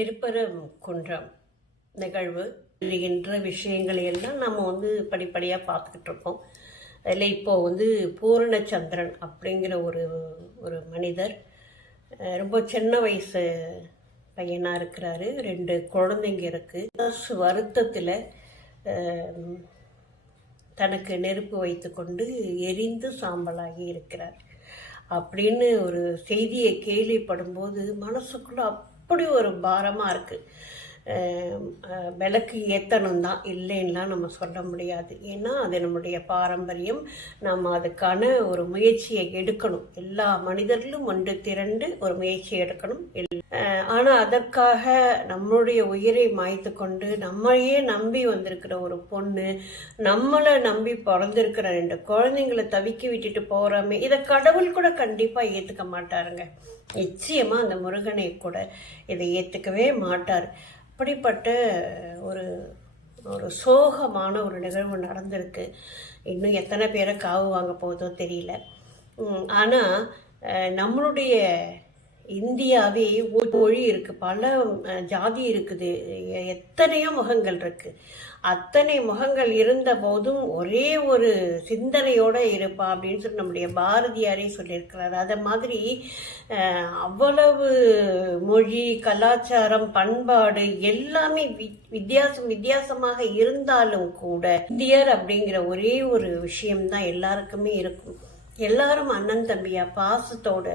திருப்பரங்குன்றம் நிகழ்வு என்ற விஷயங்களை எல்லாம் நம்ம படிப்படியாக பார்த்துக்கிட்டு இருக்கோம். அதில் இப்போது பூரணச்சந்திரன் அப்படிங்கிற ஒரு ஒரு மனிதர் ரொம்ப சின்ன வயசு பையனாக இருக்கிறாரு. 2 குழந்தைங்க இருக்குது. வருத்தத்தில் தனக்கு நெருப்பு வைத்து கொண்டு எரிந்து சாம்பலாகி இருக்கிறார் அப்படின்னு ஒரு செய்தியை கேள்விப்படும்போது மனசுக்குள்ள அப்படி ஒரு பாரமாக இருக்குது. விளக்கு ஏற்றணும் தான், இல்லைன்னா நம்ம சொல்ல முடியாது. ஏன்னா அது நம்முடைய பாரம்பரியம். நம்ம அதுக்கான ஒரு முயற்சியை எடுக்கணும். எல்லா மனிதர்களும் ஒன்று திரண்டு ஒரு முயற்சியை எடுக்கணும். ஆனால் அதற்காக நம்மளுடைய உயிரை மாய்த்து கொண்டு நம்மளையே நம்பி வந்திருக்கிற ஒரு பொண்ணு, நம்மளை நம்பி பிறந்திருக்கிற 2 குழந்தைங்களை தவிக்க விட்டுட்டு போகிறோமே, இதை கடவுள் கூட கண்டிப்பாக ஏற்றுக்க மாட்டாருங்க. நிச்சயமாக அந்த முருகனை கூட இதை ஏற்றுக்கவே மாட்டார். அப்படிப்பட்ட ஒரு ஒரு சோகமான ஒரு நிகழ்வு நடந்திருக்கு. இன்னும் எத்தனை பேரை காவு வாங்க போதோ தெரியல. ஆனால் நம்மளுடைய இந்தியாவே மொழி இருக்குது, பல ஜாதி இருக்குது, எத்தனையோ முகங்கள் இருக்குது. அத்தனை முகங்கள் இருந்த போதும் ஒரே ஒரு சிந்தனையோடு இருப்பா அப்படின்னு சொல்லி நம்முடைய பாரதியாரே சொல்லியிருக்கிறார். அதை மாதிரி அவ்வளவு மொழி, கலாச்சாரம், பண்பாடு எல்லாமே வித்தியாசமாக இருந்தாலும் கூட இந்தியர் அப்படிங்கிற ஒரே ஒரு விஷயம்தான் எல்லாருக்குமே இருக்கும். எல்லாரும் அண்ணன் தம்பியா பாசத்தோட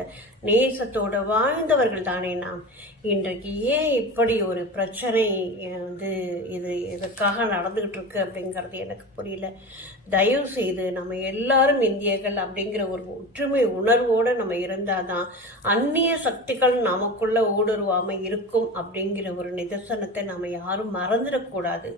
நேசத்தோட வாழ்ந்தவர்கள் தானே நாம். இன்றைக்கு ஏன் இப்படி ஒரு பிரச்சனை இதுக்காக நடந்துகிட்டு இருக்கு அப்படிங்கிறது எனக்கு புரியல. தயவு செய்து நம்ம எல்லாரும் இந்தியர்கள் அப்படிங்கிற ஒரு ஒற்றுமை உணர்வோடு நம்ம இருந்தாதான் அந்நிய சக்திகள் நமக்குள்ள ஊடுருவாம இருக்கும் அப்படிங்கிற ஒரு நிதர்சனத்தை நம்ம யாரும் மறந்துடக்கூடாது.